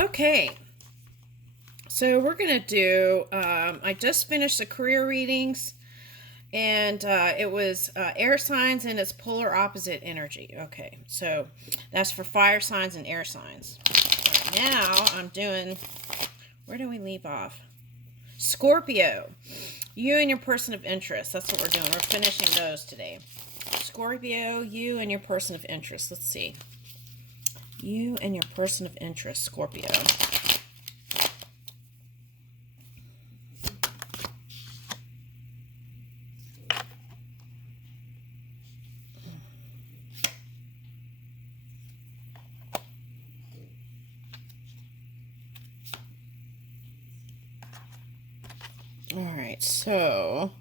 Okay, so we're going to do, I just finished the career readings, and it was air signs and its polar opposite energy. Okay, so that's for fire signs and air signs. All right, now I'm doing, where do we leave off? Scorpio, you and your person of interest. That's what we're doing. We're finishing those today. Scorpio, you and your person of interest. Let's see. You and your person of interest, Scorpio. All right, so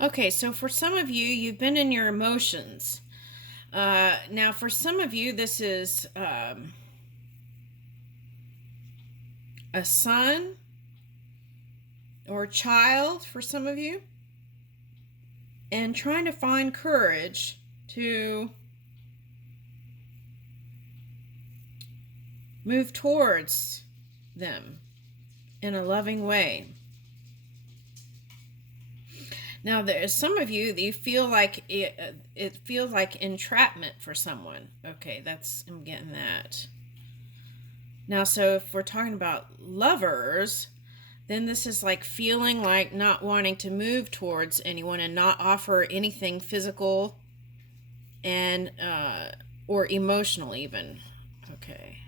okay, so for some of you, you've been in your emotions. Now, for some of you, this is a son or a child for some of you, and trying to find courage to move towards them in a loving way. Now, there's some of you that you feel like it feels like entrapment for someone. Okay, I'm getting that. Now, so if we're talking about lovers, then this is like feeling like not wanting to move towards anyone and not offer anything physical and or emotional even. Okay.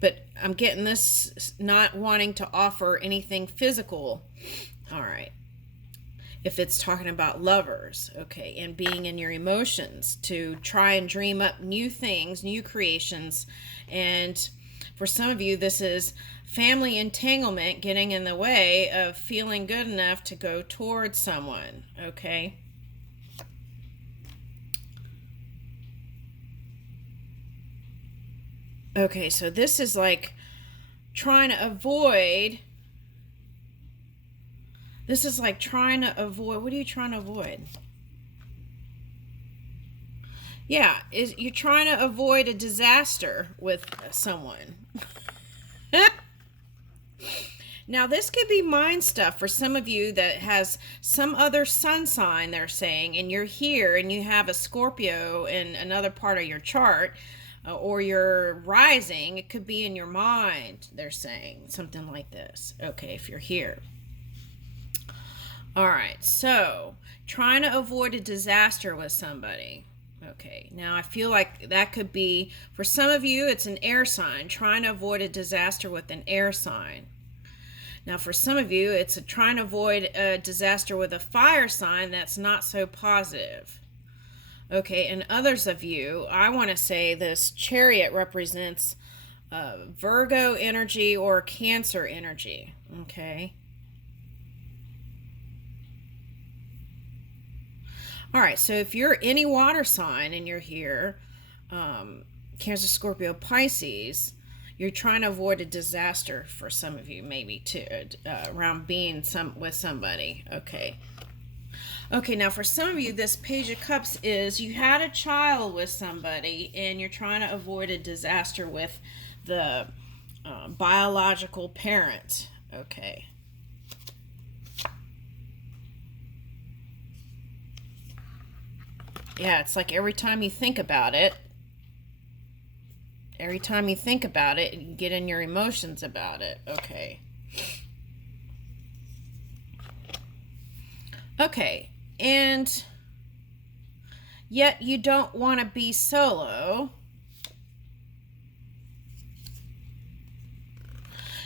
But I'm getting this not wanting to offer anything physical. All right. If it's talking about lovers, okay, and being in your emotions to try and dream up new things, new creations. And for some of you, this is family entanglement getting in the way of feeling good enough to go towards someone, okay? Okay, so this is like trying to avoid. This is like trying to avoid. What are you trying to avoid? Yeah, you're trying to avoid a disaster with someone. Now, this could be mind stuff for some of you that has some other sun sign, they're saying, and you're here and you have a Scorpio in another part of your chart, or you're rising. It could be in your mind, they're saying, something like this. Okay, if you're here. All right, so trying to avoid a disaster with somebody. Okay, now I feel like that could be, for some of you, it's an air sign, trying to avoid a disaster with an air sign. Now, for some of you, it's trying to avoid a disaster with a fire sign that's not so positive. Okay, and others of you, I want to say this Chariot represents Virgo energy or Cancer energy. Okay. All right, so if you're any water sign and you're here, Cancer, Scorpio, Pisces, you're trying to avoid a disaster for some of you, maybe too, around being with somebody. Okay. Okay, now for some of you, this Page of Cups is you had a child with somebody and you're trying to avoid a disaster with the biological parent. Okay. Yeah, it's like every time you think about it, you get in your emotions about it. Okay. Okay, and yet you don't want to be solo.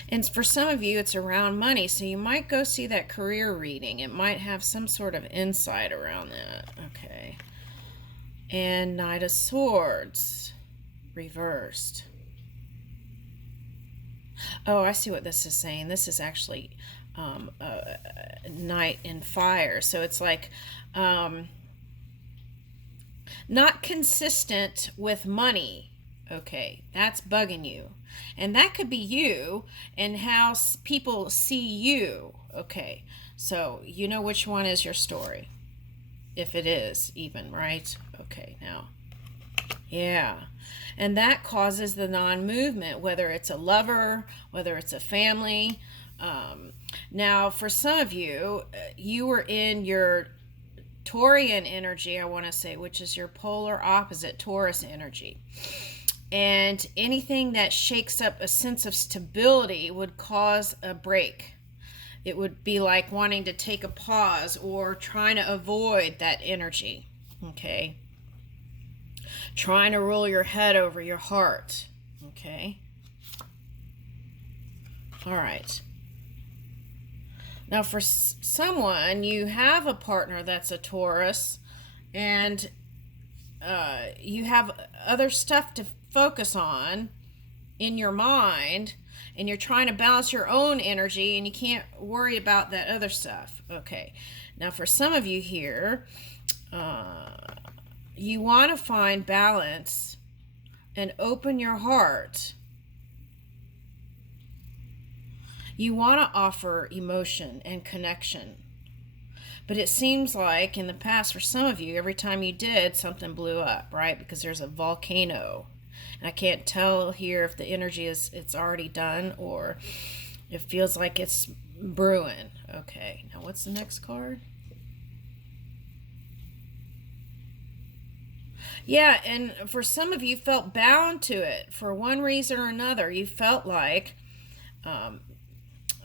And for some of you, it's around money, so you might go see that career reading. It might have some sort of insight around that. Okay. And Knight of Swords, reversed. Oh, I see what this is saying. This is actually Knight in Fire. So it's like not consistent with money. Okay, that's bugging you. And that could be you and how people see you. Okay. So you know which one is your story. If it is even, right? Okay, now. Yeah. And that causes the non-movement, whether it's a lover, whether it's a family. Now, for some of you, you were in your Taurian energy, I want to say, which is your polar opposite, Taurus energy. And anything that shakes up a sense of stability would cause a break. It would be like wanting to take a pause or trying to avoid that energy. Okay? Trying to roll your head over your heart. Okay? All right. Now, for someone, you have a partner that's a Taurus, and you have other stuff to focus on in your mind, and you're trying to balance your own energy, and you can't worry about that other stuff. Okay. Now, for some of you here, you want to find balance and open your heart. You want to offer emotion and connection. But it seems like in the past, for some of you, every time you did, something blew up, right? Because there's a volcano. And I can't tell here if the energy it's already done or it feels like it's brewing. Okay, now what's the next card? Yeah, and for some of you, felt bound to it for one reason or another. You felt like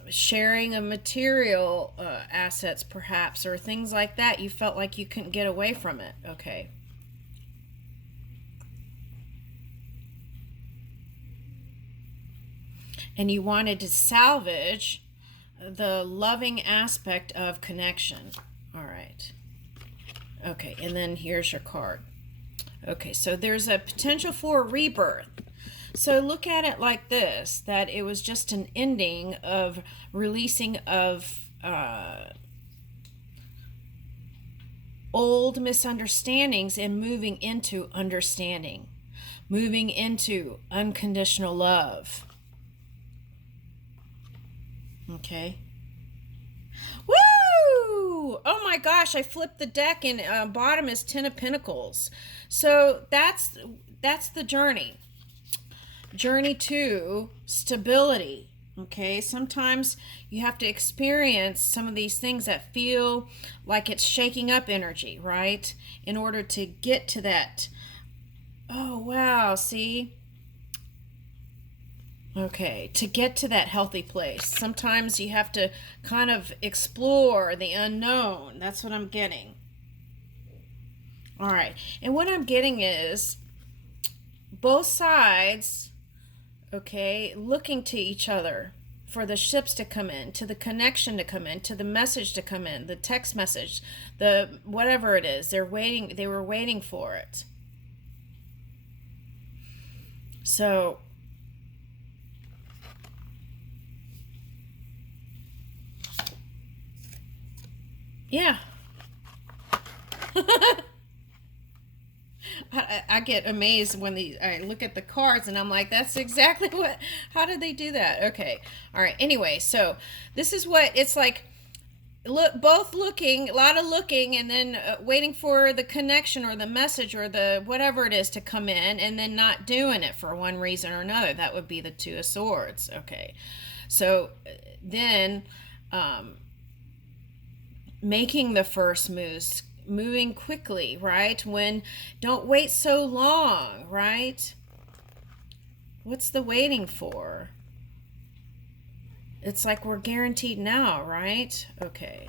sharing of material assets, perhaps, or things like that. You felt like you couldn't get away from it. Okay. And you wanted to salvage the loving aspect of connection. All right. Okay, and then here's your card. Okay, so there's a potential for a rebirth. So look at it like this, that it was just an ending of releasing of old misunderstandings and moving into understanding, moving into unconditional love. Okay. Woo! Oh my gosh, I flipped the deck and bottom is 10 of Pentacles. So that's the journey. Journey to stability. Okay, sometimes you have to experience some of these things that feel like it's shaking up energy, right? In order to get to that. Oh, wow, see? Okay, to get to that healthy place, sometimes you have to kind of explore the unknown. That's what I'm getting. All right, and what I'm getting is both sides, okay, looking to each other for the ships to come in, to the connection to come in, to the message to come in, the text message, the whatever it is. They were waiting for it. So yeah. I get amazed when I look at the cards and I'm like, that's exactly how did they do that? Okay. All right. Anyway, so this is what it's like. Both looking, a lot of looking, and then waiting for the connection or the message or the whatever it is to come in, and then not doing it for one reason or another. That would be the Two of Swords. Okay. So then making the first moves, moving quickly, right? Don't wait so long, right? What's the waiting for? It's like we're guaranteed now, right? Okay.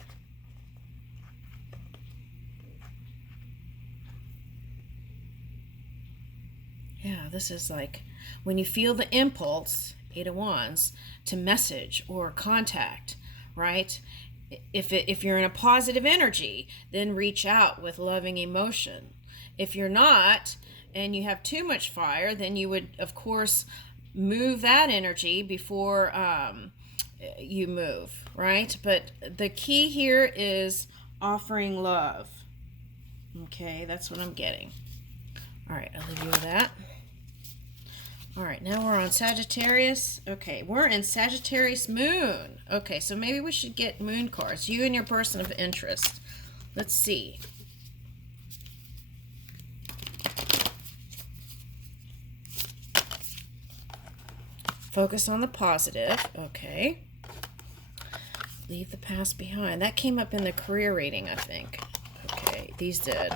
Yeah, this is like when you feel the impulse, Eight of Wands, to message or contact, right? If you're in a positive energy, then reach out with loving emotion. If you're not, and you have too much fire, then you would, of course, move that energy before you move, right? But the key here is offering love. Okay, that's what I'm getting. All right, I'll leave you with that. All right, now we're on Sagittarius. Okay, we're in Sagittarius moon. Okay, so maybe we should get moon cards. You and your person of interest. Let's see. Focus on the positive. Okay. Leave the past behind. That came up in the career reading, I think. Okay, these did.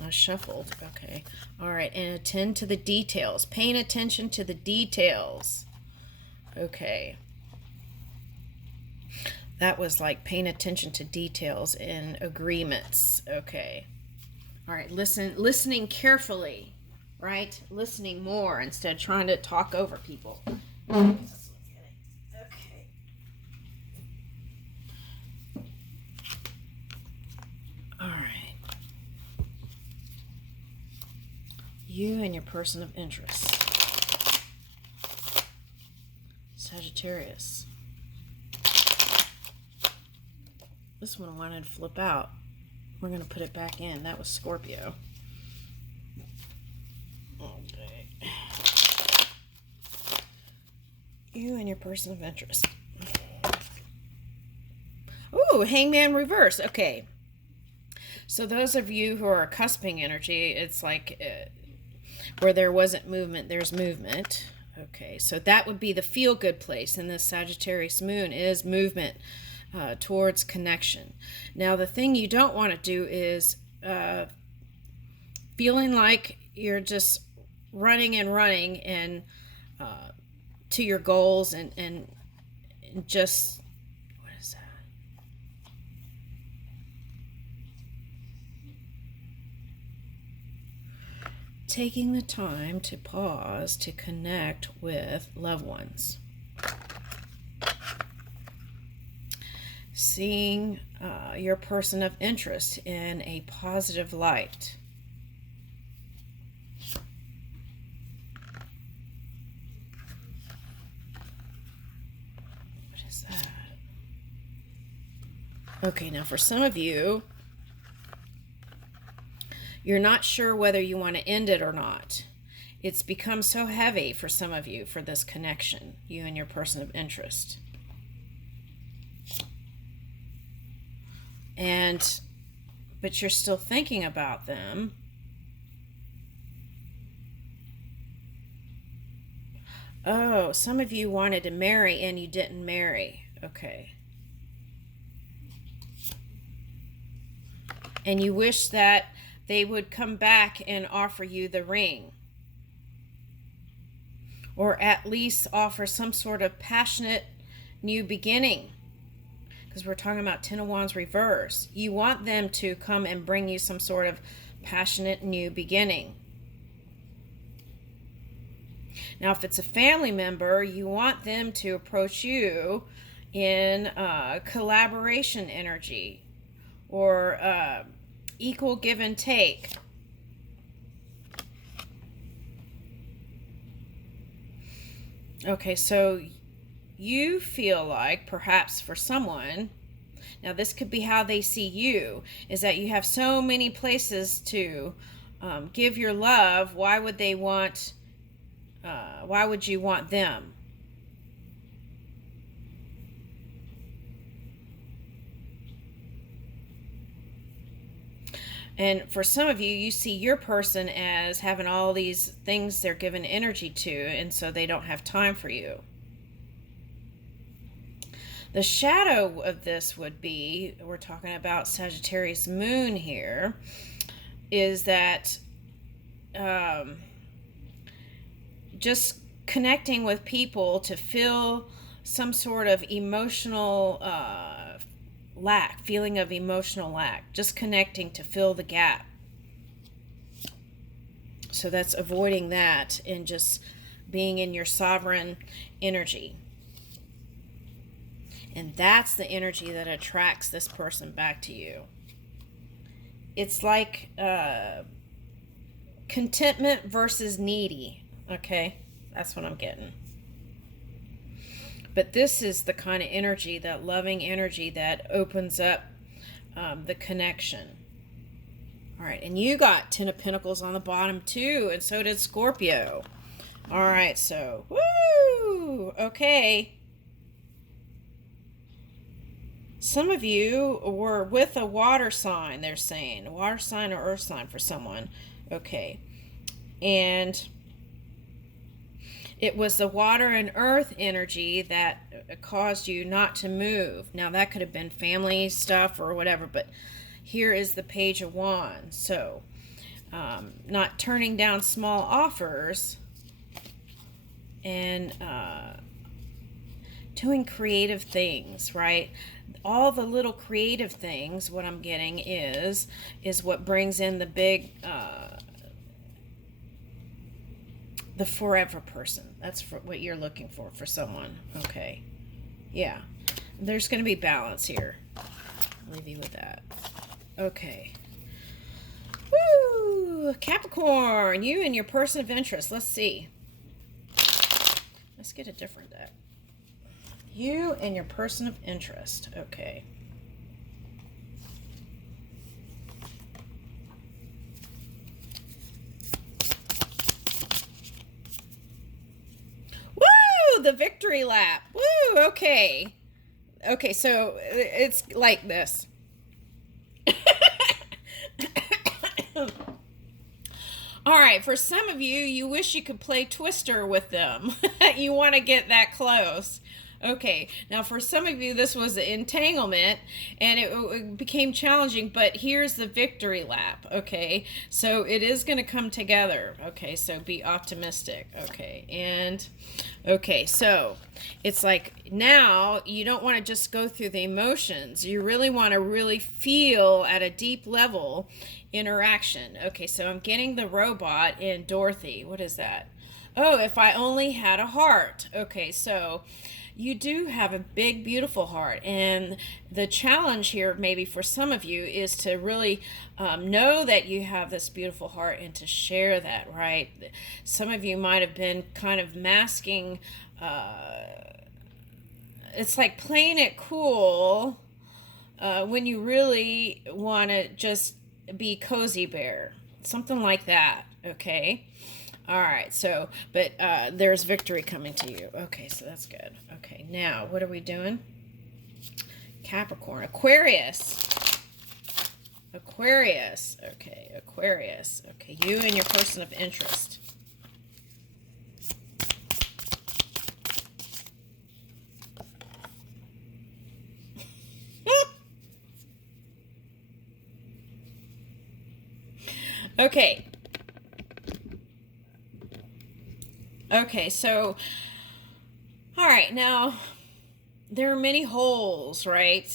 I shuffled. Okay. All right, and attend to the details. Paying attention to the details. Okay. That was like paying attention to details in agreements. Okay. All right, listening carefully, right? Listening more instead of trying to talk over people. Okay. All right. You and your person of interest. Sagittarius. This one I wanted to flip out. We're going to put it back in. That was Scorpio. Okay. You and your person of interest. Ooh, Hangman reverse. Okay. So those of you who are cusping energy, it's like where there wasn't movement, there's movement. Okay, so that would be the feel-good place, and the Sagittarius moon is movement towards connection. Now, the thing you don't want to do is feeling like you're just running and to your goals and just, what is that? Taking the time to pause to connect with loved ones. Seeing your person of interest in a positive light. What is that? Okay, now for some of you, you're not sure whether you want to end it or not. It's become so heavy for some of you for this connection, you and your person of interest. But you're still thinking about them. Oh, some of you wanted to marry and you didn't marry. Okay. And you wish that they would come back and offer you the ring. Or at least offer some sort of passionate new beginning. Because we're talking about Ten of Wands reverse. You want them to come and bring you some sort of passionate new beginning. Now, if it's a family member, you want them to approach you in collaboration energy or equal give and take. Okay, so you feel like perhaps for someone, now this could be how they see you, is that you have so many places to give your love. Why would you want them? And for some of you, you see your person as having all these things they're giving energy to, and so they don't have time for you. The shadow of this would be, we're talking about Sagittarius moon here, is that just connecting with people to fill some sort of emotional feeling of emotional lack, just connecting to fill the gap. So that's avoiding that and just being in your sovereign energy. And that's the energy that attracts this person back to you. It's like contentment versus needy. Okay, that's what I'm getting. But this is the kind of energy, that loving energy that opens up the connection. All right, and you got Ten of Pentacles on the bottom too, and so did Scorpio. All right, so, woo! Okay. Some of you were with a water sign, they're saying. A water sign or earth sign for someone. Okay. And it was the water and earth energy that caused you not to move. Now, that could have been family stuff or whatever, but here is the Page of Wands. So, not turning down small offers and doing creative things, right? All the little creative things, what I'm getting is what brings in the big, the forever person. That's what you're looking for someone. Okay. Yeah. There's going to be balance here. I'll leave you with that. Okay. Woo! Capricorn, you and your person of interest. Let's see. Let's get a different deck. You and your person of interest. Okay. Woo! The victory lap. Woo! Okay. Okay, so it's like this. All right, for some of you, you wish you could play Twister with them. You want to get that close. Okay, now for some of you, this was an entanglement, and it became challenging, but here's the victory lap, okay? So it is going to come together, okay? So be optimistic, okay? And, okay, so it's like now you don't want to just go through the emotions. You really want to really feel at a deep level interaction. Okay, so I'm getting the robot in Dorothy. What is that? Oh, if I only had a heart. Okay, so you do have a big, beautiful heart. And the challenge here, maybe for some of you, is to really know that you have this beautiful heart and to share that, right? Some of you might have been kind of masking, it's like playing it cool when you really want to just be cozy bear. Something like that, okay? All right, so, but there's victory coming to you. Okay, so that's good. Okay, now, what are we doing? Capricorn. Aquarius. Aquarius. Okay, Aquarius. Okay, you and your person of interest. Okay. Okay, so, all right, now, there are many holes, right?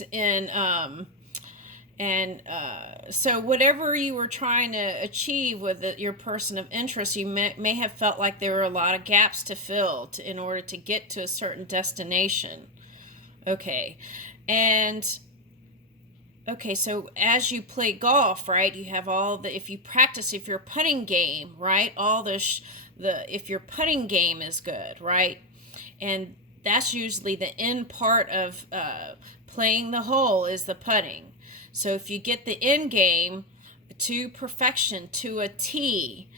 So whatever you were trying to achieve with your person of interest, you may have felt like there were a lot of gaps to fill in order to get to a certain destination. Okay, and okay, so as you play golf, right, you have all the, if you practice, if your putting game, right, all if your putting game is good, right, and that's usually the end part of playing the hole is the putting. So if you get the end game to perfection, to a T,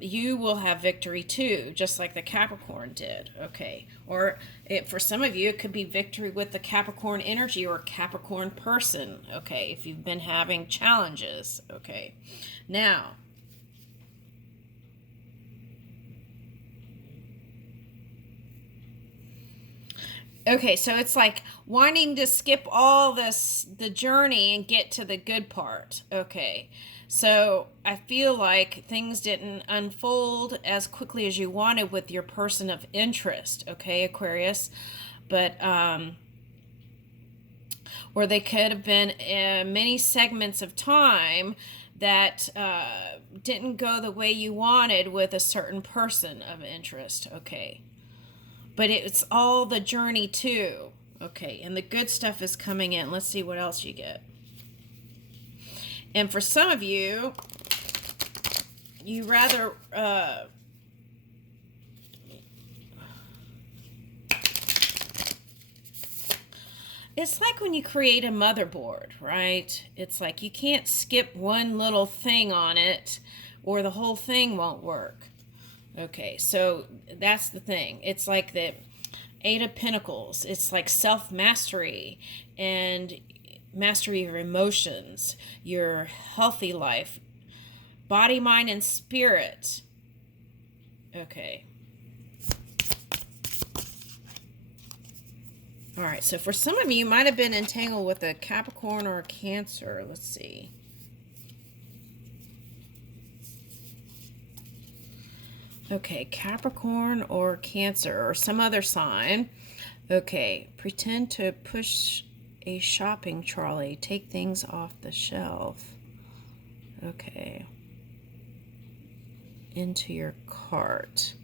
you will have victory too, just like the Capricorn did. Okay, or for some of you, it could be victory with the Capricorn energy or Capricorn person. Okay, if you've been having challenges. Okay, now, okay, so it's like wanting to skip all the journey and get to the good part. Okay, so I feel like things didn't unfold as quickly as you wanted with your person of interest. Okay, Aquarius, but or they could have been many segments of time that didn't go the way you wanted with a certain person of interest. Okay. But it's all the journey too. Okay, and the good stuff is coming in. Let's see what else you get. And for some of you, you rather it's like when you create a motherboard, right? It's like you can't skip one little thing on it or the whole thing won't work. Okay, so that's the thing. It's like the Eight of Pentacles. It's like self-mastery and mastery of your emotions, your healthy life, body, mind, and spirit. Okay. All right, so for some of you, you might have been entangled with a Capricorn or a Cancer. Let's see. Okay, Capricorn or Cancer or some other sign. Okay, pretend to push a shopping trolley. Take things off the shelf. Okay. Into your cart.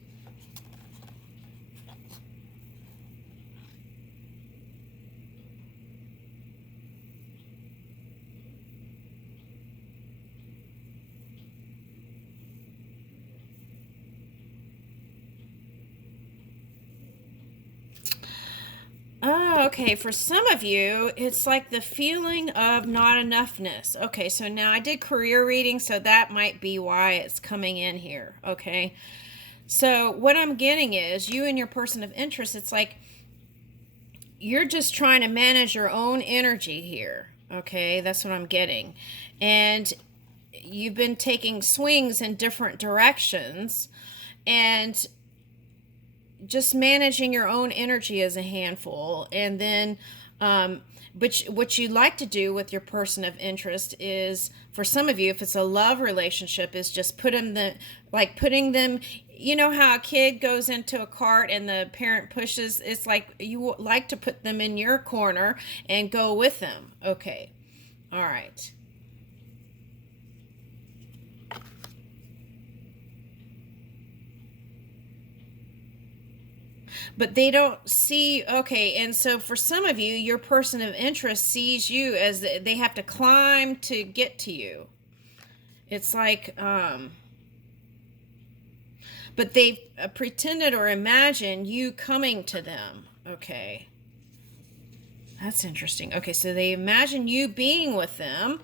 Oh, okay. For some of you, it's like the feeling of not enoughness. Okay, so now I did career reading, so that might be why it's coming in here. Okay. So what I'm getting is you and your person of interest, it's like you're just trying to manage your own energy here. Okay, that's what I'm getting. And you've been taking swings in different directions, and just managing your own energy is a handful. And then but what you like to do with your person of interest is, for some of you, if it's a love relationship, is just putting them, you know how a kid goes into a cart and the parent pushes, it's like you like to put them in your corner and go with them. Okay. All right. But they don't see, okay, and so for some of you, your person of interest sees you as they have to climb to get to you. It's like but they pretended or imagined you coming to them. Okay, that's interesting. Okay, so they imagine you being with them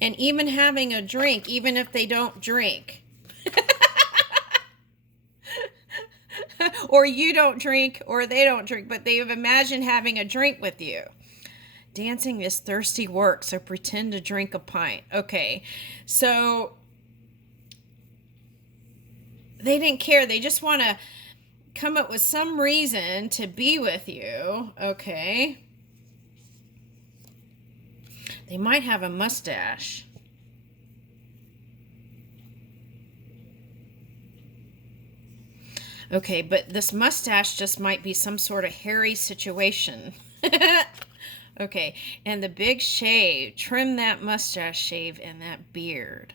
and even having a drink, even if they don't drink. Or you don't drink, or they don't drink, but they've imagined having a drink with you. Dancing is thirsty work, so pretend to drink a pint. Okay, so they didn't care. They just want to come up with some reason to be with you. Okay. They might have a mustache. Okay, but this mustache just might be some sort of hairy situation. Okay, and the big shave. Trim that mustache, shave, and that beard.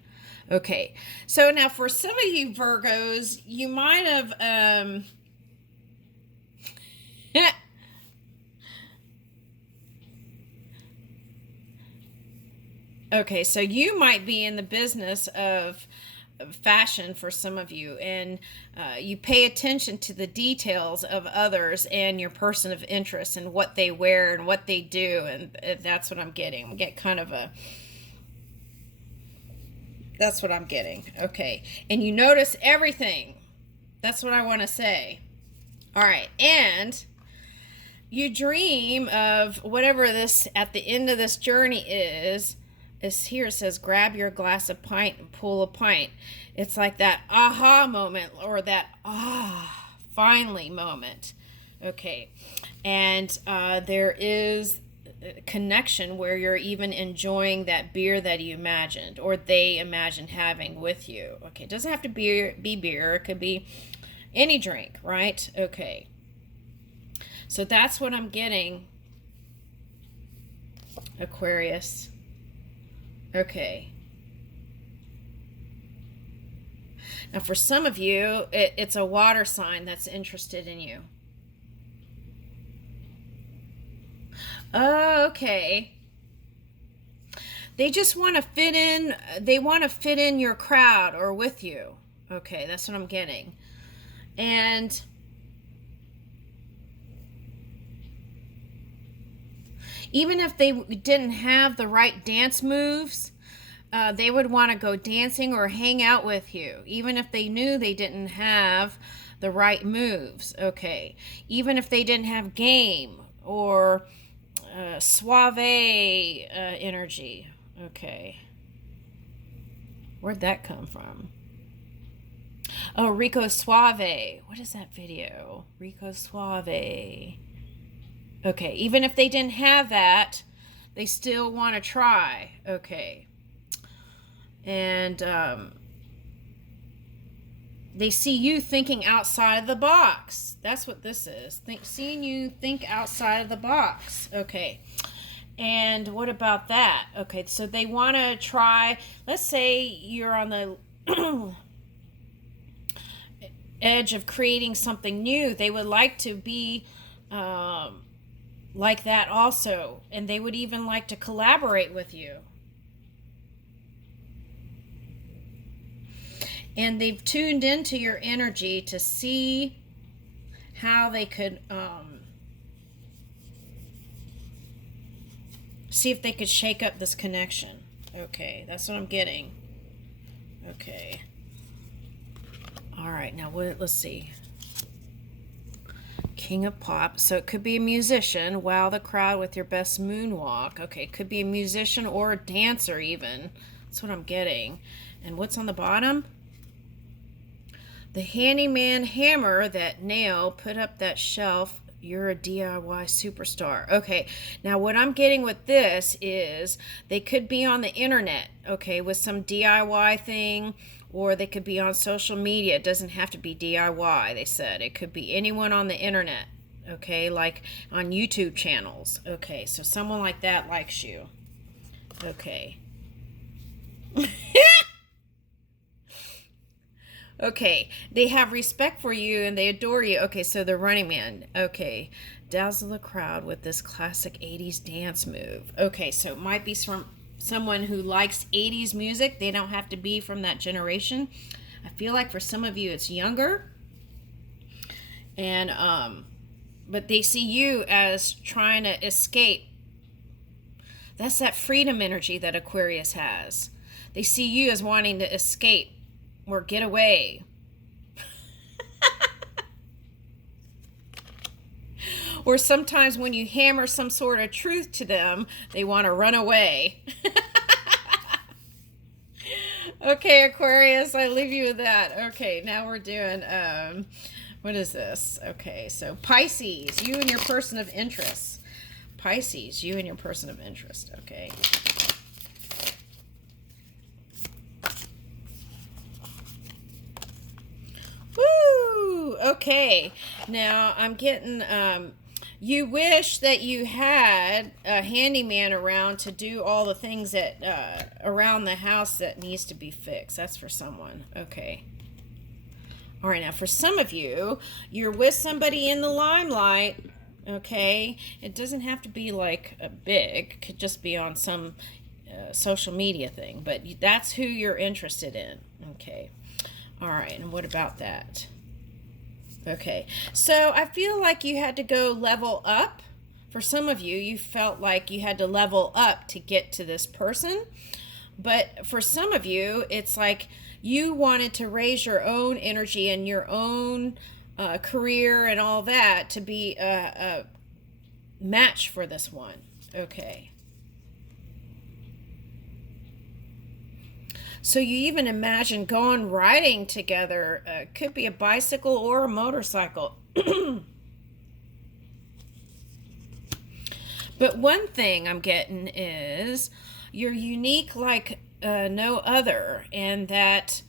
Okay, so now for some of you Virgos, you might have okay, so you might be in the business of fashion for some of you, and you pay attention to the details of others and your person of interest and what they wear and what they do, and that's what I'm getting. I get kind of a, that's what I'm getting. Okay, and you notice everything. That's what I want to say. All right, and you dream of whatever this at the end of this journey is here. It says grab your glass of pint and pull a pint. It's like that aha moment, or that finally moment. Okay, and there is a connection where you're even enjoying that beer that you imagined, or they imagined having with you. Okay, it doesn't have to be beer. It could be any drink, right? Okay, so that's what I'm getting, Aquarius. Okay. Now, for some of you, it's a water sign that's interested in you. Okay. They just want to fit in. They want to fit in your crowd or with you. Okay, that's what I'm getting. And even if they didn't have the right dance moves, They would want to go dancing or hang out with you, even if they knew they didn't have the right moves. Okay. Even if they didn't have game or suave energy. Okay. Where'd that come from? Oh, Rico Suave. What is that video? Rico Suave. Okay. Even if they didn't have that, they still want to try. Okay. And they see you thinking outside of the box. That's what this is. Seeing you think outside of the box. Okay. And what about that? Okay, so they want to try, let's say you're on the edge of creating something new. They would like to be like that also. And they would even like to collaborate with you. And they've tuned into your energy to see how they could see if they could shake up this connection. Okay, that's what I'm getting. Okay. All right, now let's see. King of Pop. So it could be a musician. Wow the crowd with your best moonwalk. Okay, it could be a musician or a dancer even. That's what I'm getting. And what's on the bottom? The handyman hammer, that nail, put up that shelf. You're a DIY superstar. Okay, now what I'm getting with this is they could be on the internet, okay, with some DIY thing, or they could be on social media. It doesn't have to be DIY, they said. It could be anyone on the internet, okay, like on YouTube channels. Okay, so someone like that likes you. Okay. Okay, they have respect for you and they adore you. Okay, so the Running Man. Okay, dazzle the crowd with this classic 80s dance move. Okay, so it might be from someone who likes 80s music. They don't have to be from that generation. I feel like for some of you it's younger. And but they see you as trying to escape. That's that freedom energy that Aquarius has. They see you as wanting to escape or get away. Or sometimes when you hammer some sort of truth to them, they want to run away. Okay, Aquarius, I leave you with that. Okay, now we're doing, what is this? Okay, so Pisces, you and your person of interest. Pisces, you and your person of interest. Okay. Woo! Okay, now I'm getting, you wish that you had a handyman around to do all the things that, around the house that needs to be fixed. That's for someone. Okay. All right, now for some of you, you're with somebody in the limelight. Okay. It doesn't have to be like a big, it could just be on some social media thing, but that's who you're interested in. Okay. All right, and what about that? Okay, so I feel like you had to go level up. For some of you, you felt like you had to level up to get to this person. But for some of you, it's like you wanted to raise your own energy and your own career and all that to be a match for this one. Okay. So you even imagine going riding together. Could be a bicycle or a motorcycle. But one thing I'm getting is you're unique like no other, and that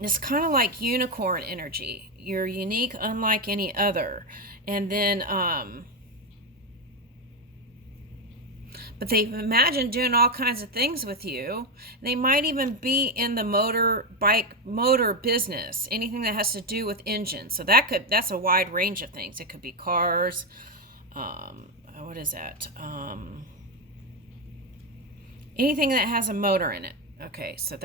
it's kind of like unicorn energy. You're unique unlike any other. And then but they've imagined doing all kinds of things with you. They might even be in the motor business, anything that has to do with engines. So that's a wide range of things. It could be cars. What is that? Anything that has a motor in it. Okay, so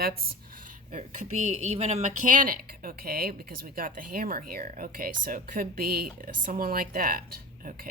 it could be even a mechanic. Okay, because we got the hammer here. Okay, so it could be someone like that. Okay.